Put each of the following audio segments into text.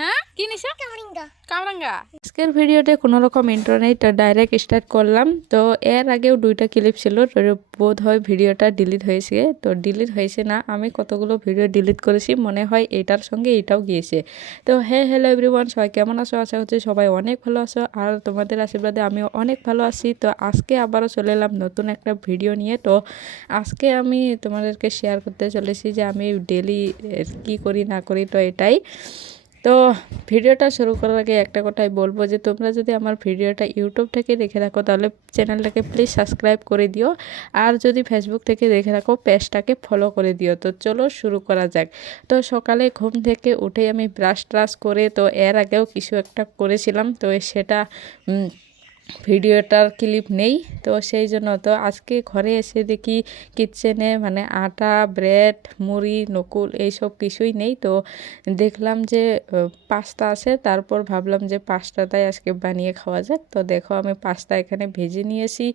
হ্যাঁ কি নিছো? কামরাঙ্গা। আজকের ভিডিওতে কোনো রকম ইন্টারনেট ডাইরেক্ট স্টার্ট করলাম। তো এর আগেও 2টা ক্লিপ ছিল, বোধ হয় ভিডিওটা ডিলিট হয়েছে। তো ডিলিট হয়েছে না, আমি কতগুলো ভিডিও ডিলিট করেছি, মনে হয় এটার সঙ্গে এটাও গিয়েছে। তো হ্যালো এভরিওয়ান, সবাই কেমন আছো? আশা হচ্ছে সবাই অনেক ভালো আছো, আর তোমাদের আশীর্বাদে আমিও অনেক ভালো আছি। তো আজকে আবারও চলে এলাম নতুন একটা ভিডিও নিয়ে। তো আজকে আমি তোমাদেরকে শেয়ার করতে চলেছি যে আমি ডেলি কি করি না করি, তো এটাই। তো ভিডিওটা শুরু করার আগে একটা কথাই বলবো যে তোমরা যদি আমার ভিডিওটা ইউটিউব থেকে দেখে থাকো তাহলে চ্যানেলটাকে প্লিজ সাবস্ক্রাইব করে দিও, আর যদি ফেসবুক থেকে দেখে থাকো পেজটাকে ফলো করে দিও। তো চলো শুরু করা যাক। তো সকালে ঘুম থেকে উঠে আমি ব্রাশ ট্রাশ করে, তো এর আগেও কিছু একটা করেছিলাম, তো সেটা ভিডিওটার ক্লিপ নেই। তো সেই জন্য তো আজকে ঘরে এসে দেখি কিচেনে মানে আটা, ব্রেড, মুড়ি, নকুল এইসব কিছুই নেই। তো দেখলাম যে পাস্তা আছে, তারপর ভাবলাম যে পাস্তাটাই আজকে বানিয়ে খাওয়া যাক। তো দেখো আমি পাস্তা এখানে ভেজে নিয়েছি।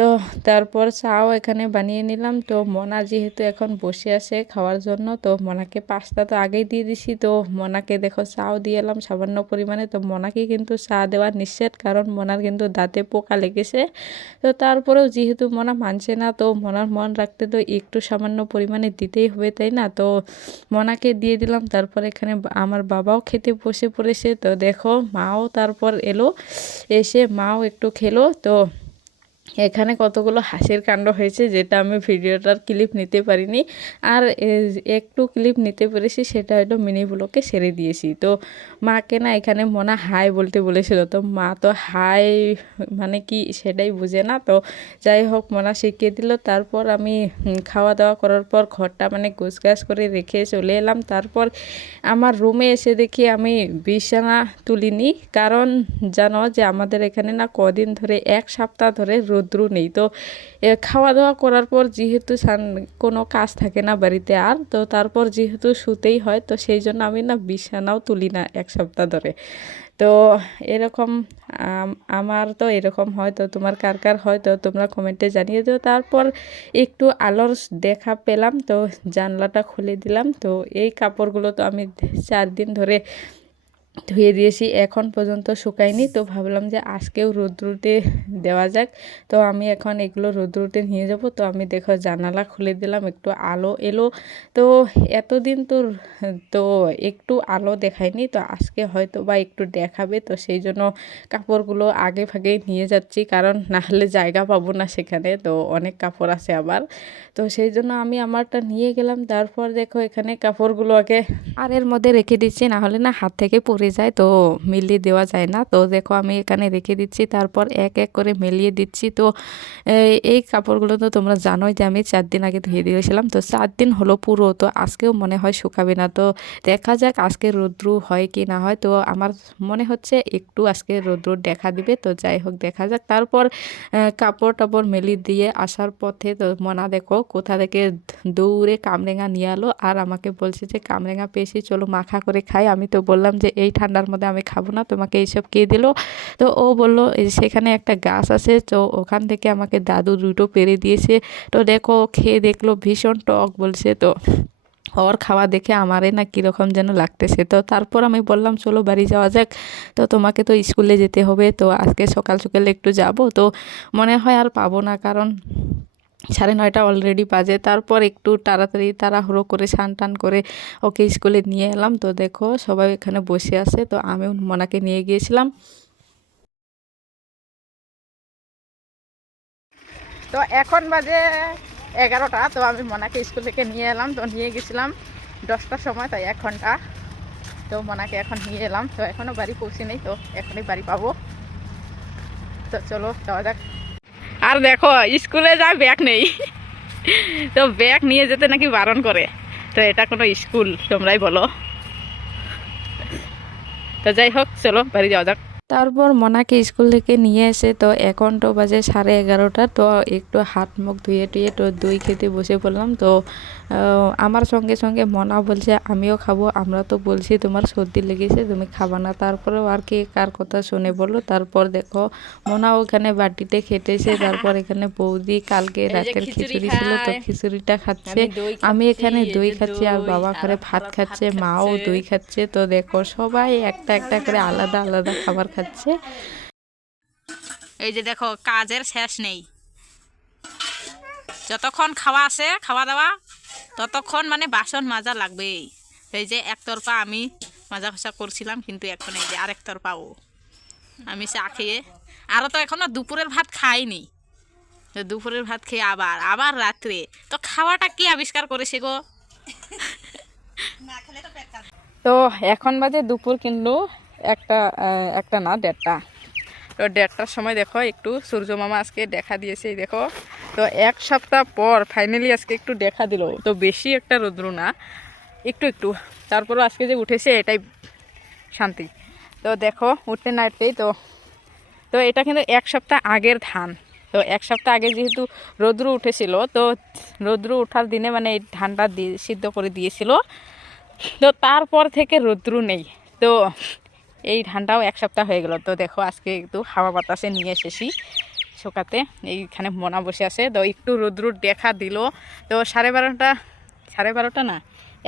তো তারপর চাও এখানে বানিয়ে নিলাম। তো মনা যেহেতু এখন বসে আছে খাওয়ার জন্য, তো মনাকে পাস্তা তো আগেই দিয়ে দিছি। তো মনাকে দেখো চাও দিয়ে এলাম সামান্য পরিমাণে। তো মনাকে কিন্তু চা দেওয়া নিষেধ, কারণ মনার কিন্তু দাঁতে পোকা লেগেছে। তো তারপরেও যেহেতু মনা মানছে না, তো মনার মন রাখতে তো একটু সামান্য পরিমাণে দিতেই হবে, তাই না? তো মনাকে দিয়ে দিলাম। তারপর এখানে আমার বাবাও খেতে বসে পড়েছে। তো দেখো মাও তারপর এলো, এসে মাও একটু খেলো। তো এখানে কতগুলো হাসির কাণ্ড হয়েছে, যেটা আমি ভিডিওটার ক্লিপ নিতে পারিনি, আর একটু ক্লিপ নিতে পেরেছি, সেটা হয়তো মিনি ব্লগে ছেড়ে দিয়েছি। তো মাকে না এখানে মনা হাই বলতে বলেছিল, তো মা তো হাই মানে কি সেটাই বুঝে না। তো যাই হোক মনা শিখিয়ে দিল। তারপর আমি খাওয়া দাওয়া করার পর ঘরটা মানে গোছগাছ করে রেখে চলে এলাম। তারপর আমার রুমে এসে দেখি আমি বিছানা তুলিনি, কারণ জানো যে আমাদের এখানে না কদিন ধরে 1 সপ্তাহ ধরে রৌদ্র নেই। তো খাওয়া দাওয়া করার পর যেহেতু কোনো কাজ থাকে না বাড়িতে, আর তো তারপর যেহেতু শুতেই হয়, তো সেই জন্য আমি না বিছানাও তুলি না 1 সপ্তাহ ধরে। তো এরকম আমার তো এরকম হয়, তো তোমার কার কার হয় তো তোমরা কমেন্টে জানিয়ে দিও। তারপর একটু আলোর দেখা পেলাম, তো জানলাটা খুলে দিলাম। তো এই কাপড়গুলো তো আমি 4 দিন ধরে ধুয়ে দিয়েছি, এখন পর্যন্ত শুকায়নি। তো ভাবলাম যে আজকেও রৌদ্রতে দেওয়া যাক। তো আমি এখন এগুলো রৌদ্রতে নিয়ে যাব। তো আমি দেখো জানালা খুলে দিলাম, একটু আলো এলো। তো এতদিন তো একটু আলো দেখায়নি, তো আজকে হয়তো বা একটু দেখাবে। তো সেই জন্য কাপড়গুলো আগে ভাগে নিয়ে যাচ্ছি, কারণ না হলে জায়গা পাবো না সেখানে, তো অনেক কাপড় আছে আবার। তো সেই জন্য আমি আমারটা নিয়ে গেলাম। তারপর দেখো এখানে কাপড়গুলো আগে আর এর মধ্যে রেখে দিচ্ছি, না হলে না হাত থেকে পড়ে যায়, তো মিলিয়ে দেওয়া যায় না। তো দেখো আমি এখানে রেখে দিচ্ছি, তারপর এক এক করে মিলিয়ে দিচ্ছি। তো এই কাপড়গুলো তো তোমরা জানোই যে আমি 4 দিন আগে ধুয়ে দিয়েছিলাম। তো 4 দিন হলো পুরো, তো আজকেও মনে হয় শুকাবে না। তো দেখা যাক আজকে রৌদ্র হয় কি না হয়। তো আমার মনে হচ্ছে একটু আজকে রৌদ্র দেখা দিবে। তো যাই হোক দেখা যাক। তারপর কাপড় টাপড় মেলি দিয়ে আসার পথে তো মনা দেখো কোথা থেকে দৌড়ে কামরেঙা নিয়ে এলো, আর আমাকে বলছে যে কামরেঙা পেয়েছি, চলো মাখা করে খাই। আমি তো বললাম যে এই ঠান্ডার মধ্যে আমি খাবো না, তোমাকে এইসব কে দিল? তো ও বলল সেখানে একটা গাছ আছে, তো ওখান থেকে আমাকে দাদু 2টো পেড়ে দিয়েছে। তো দেখো খেয়ে দেখলো ভীষণ টক বলছে। তো ওর খাওয়া দেখে আমারে না কীরকম যেন লাগতেছে। তো তারপর আমি বললাম চলো বাড়ি যাওয়া যাক, তো তোমাকে তো স্কুলে যেতে হবে, তো আজকে সকাল সকালে একটু যাব। তো মনে হয় আর পাবো না, কারণ 9:30 অলরেডি বাজে। তারপর একটু তাড়াতাড়ি তাড়াহুড়ো করে স্নান টান করে ওকে স্কুলে নিয়ে এলাম। তো দেখো সবাই এখানে বসে আছে, তো আমিও মনাকে নিয়ে গিয়েছিলাম। তো এখন বাজে 11টা। তো আমি মনাকে স্কুল থেকে নিয়ে এলাম, তো নিয়ে গেছিলাম 10টার সময়, তাই 1 ঘন্টা। তো মনাকে এখন নিয়ে এলাম, তো এখনও বাড়ি পৌঁছে নেই, তো এখনই বাড়ি পাবো। তো চলো যাওয়া যাক। আর দেখো স্কুলে যা ব্যাগ নেই, তো ব্যাগ নিয়ে যেতে নাকি বারণ করে। তো এটা কোনো স্কুল তোমরাই বলো? তো যাই হোক চলো বাড়ি যাওয়া যাক। তারপর মনাকে স্কুল থেকে নিয়ে এসে তো এখন তো বাজে 11:30, তো একটু হাত মুখ ধুয়ে টুয়ে তো দই খেতে বসে পড়লাম। তো আমার সঙ্গে সঙ্গে মনা বলছে আমিও খাবো, আমরা তো বলছি তোমার সর্দি লেগেছে তুমি খাবা না, তারপরেও আর কি কার কথা শুনে বলো। তারপর দেখো মনা ওখানে বাটিতে খেতেছে, তারপর এখানে বৌদি কালকে রাতের খিচুড়ি ছিল তো খিচুড়িটা খাচ্ছে, আমি এখানে দই খাচ্ছি আর বাবা করে ভাত খাচ্ছে, মাও দই খাচ্ছে। তো দেখো সবাই একটা একটা করে আলাদা আলাদা খাবার খাচ্ছে। এই যে দেখো কাজের শেষ নেই, যতক্ষণ খাওয়া আসে খাওয়া দাওয়া ততক্ষণ মানে বাসন মাজা লাগবেই। এই যে একতরফা আমি মাজা খসা করছিলাম, কিন্তু এখন এই যে আরেক তরফাও আমি চা খেয়ে, আরও তো এখনো দুপুরের ভাত খাইনি, তো দুপুরের ভাত খেয়ে আবার আবার রাত্রে, তো খাওয়াটা কি আবিষ্কার করেছে গো। তো এখন বাজে দুপুর কিন্তু একটা না 1:30, তো 1:30টার সময় দেখো একটু সূর্য মামা আজকে দেখা দিয়েছে, দেখো। তো 1 সপ্তাহ পর ফাইনালি আজকে একটু দেখা দিল, তো বেশি একটা রৌদ্র না, একটু একটু, তারপরও আজকে যে উঠেছে এটাই শান্তি। তো দেখো উঠতে না উঠতেই তো তো এটা কিন্তু 1 সপ্তাহ আগের ধান। তো 1 সপ্তাহ আগে যেহেতু রৌদ্র উঠেছিল, তো রৌদ্র ওঠার দিনে মানে এই ধানটা সিদ্ধ করে দিয়েছিল, তো তারপর থেকে রৌদ্র নেই, তো এই ধানটাও 1 সপ্তাহ হয়ে গেল। তো দেখো আজকে একটু হাওয়া বাতাসে নিয়ে এসেছি শোকাতে, এইখানে মনা বসে আছে, তো একটু রৌদ্র দেখা দিল, তো 12:30 না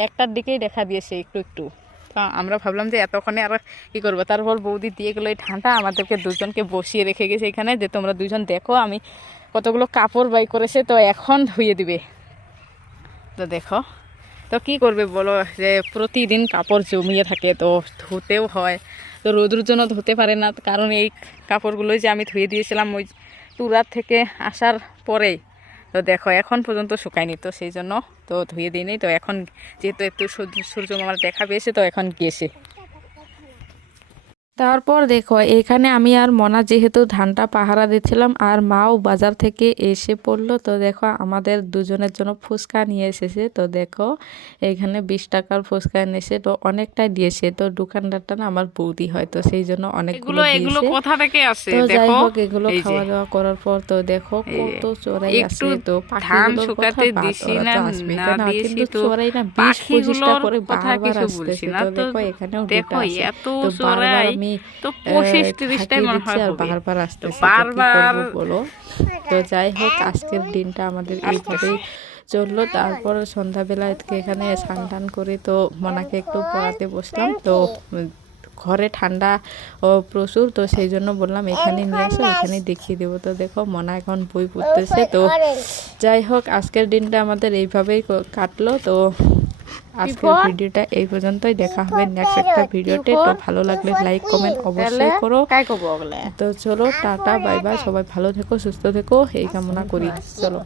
1টার দিকেই দেখা দিয়েছে একটু একটু। তো আমরা ভাবলাম যে এতক্ষণে আর কী করবো, তারপর বৌদি দিয়ে গেলো এই ধানটা, আমাদেরকে দুজনকে বসিয়ে রেখে গেছে এখানে, যে তোমরা দুজন দেখো আমি কতগুলো কাপড় বাই করেছে, তো এখন ধুয়ে দিবে। তো দেখো তো কি করবে বলো, যে প্রতিদিন কাপড় জমিয়ে থাকে, তো ধুতেও হয়, তো রোদ্রুর জন্য ধুতে পারে না, কারণ এই কাপড়গুলোই যে আমি ধুয়ে দিয়েছিলাম ওই টুরার থেকে আসার পরেই, তো দেখো এখন পর্যন্ত শুকায়নি, তো সেই জন্য তো ধুয়ে দিইনি। তো এখন যেহেতু একটু সূর্য মামার দেখা পেয়েছে, তো এখন গিয়েছে। তারপর দেখো এখানে আমি আর মনা যেহেতু ধানটা পাহারা দিচ্ছিলাম, আর মাও বাজার থেকে এসে পড়লো, তো দেখো আমাদের দুজনের জন্য ফুচকা নিয়ে এসেছে। তো দেখো এখানে 20 টাকার ফুচকা এনেছে, তো অনেকটাই দিয়েছে, তো দোকানদারটা না আমার বৌদি হয়, তো সেই জন্য অনেকগুলো দিয়েছে। কোথা থেকে আসে তো যাই দেখো, হোক এগুলো খাওয়া দাওয়া করার পর তো দেখো কত চোরাই একটু আছে, তো ধান পাখিগুলোর শুকাতে কথা দিছি ওরা না তো আসবে না কেন, দিয়েছি, কিন্তু তো চোরাই না 20-25টা পাখিগুলোর করে কথা বারবার কিছু বলছি আসতেছে। না, তো তো দেখো এখানেও দেখো দুটো আছে, এত তো বারবার চোরাই, আমি তো 25-30টাই মনে দিচ্ছি হয় আর হবে, বারবার তো আসতেছে, তো কি বারবার করবো বলো। তো যাই হোক আজকের দিনটা আমাদের এইভাবেই চললো। তারপর সন্ধ্যাবেলা এখানে স্নান টান করে তো মনাকে একটু পড়াতে বসলাম, তো ঘরে ঠান্ডা প্রচুর, তো সেই জন্য বললাম এখানে নিয়ে আসো, এখানে দেখিয়ে দেবো। তো দেখো মনা এখন বই পড়তেছে। তো যাই হোক আজকের দিনটা আমাদের এইভাবেই কাটলো। তো আজকের ভিডিওটা এই পর্যন্তই, দেখা হবে নেক্সট একটা ভিডিওতে। তো ভালো লাগলে লাইক কমেন্ট অবশ্যই করো। তো চলো টাটা বাই বাই, সবাই ভালো থেকো সুস্থ থেকো এই কামনা করি, চলো।